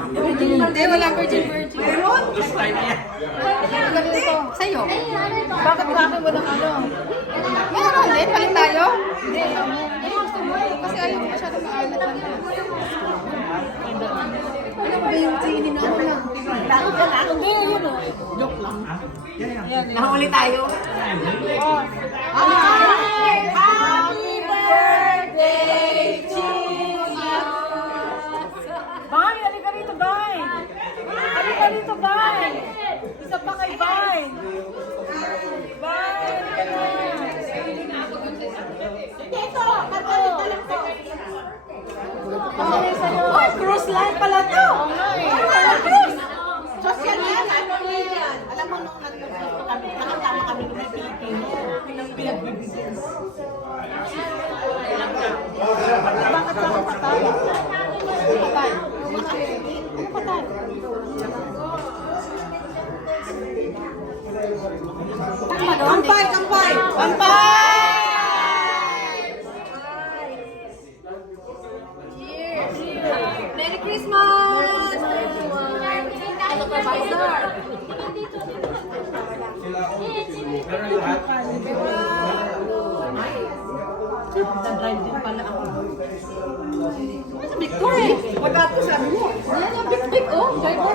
Hindi, wala virgin. Meron? Ganito. Sa'yo. Bakit kami mo ng ano? Meron din, palit tayo? Hindi. Gusto mo kasi ayaw mo masyadong maalat na. Ano ba yung tingin na ako lang? Bago ka lang? Hindi, yun o. Joke lang. Nahuli tayo. Happy birthday to you! Bay, halika rito, Bay! Halika rito, Bay! Isa pa kay Bay! Bay, halika na! Hindi, ito. Magkalita lang to. Ano sa'yo? Oh, cruise line pala to. Oo nga eh. Oh, cruise. Social yan. Ano yan? Alam mo nung nakatama kami ng PP. Pinagbibigyan. Bakit sa ako patay? Patay. Ano patay? Kampay! Kampay! Kampay! Merry Christmas! Supervisor! Nag-drive din pala ako. Victor eh! Magkapo sabi mo. Ayan ang big-big oh! Driver!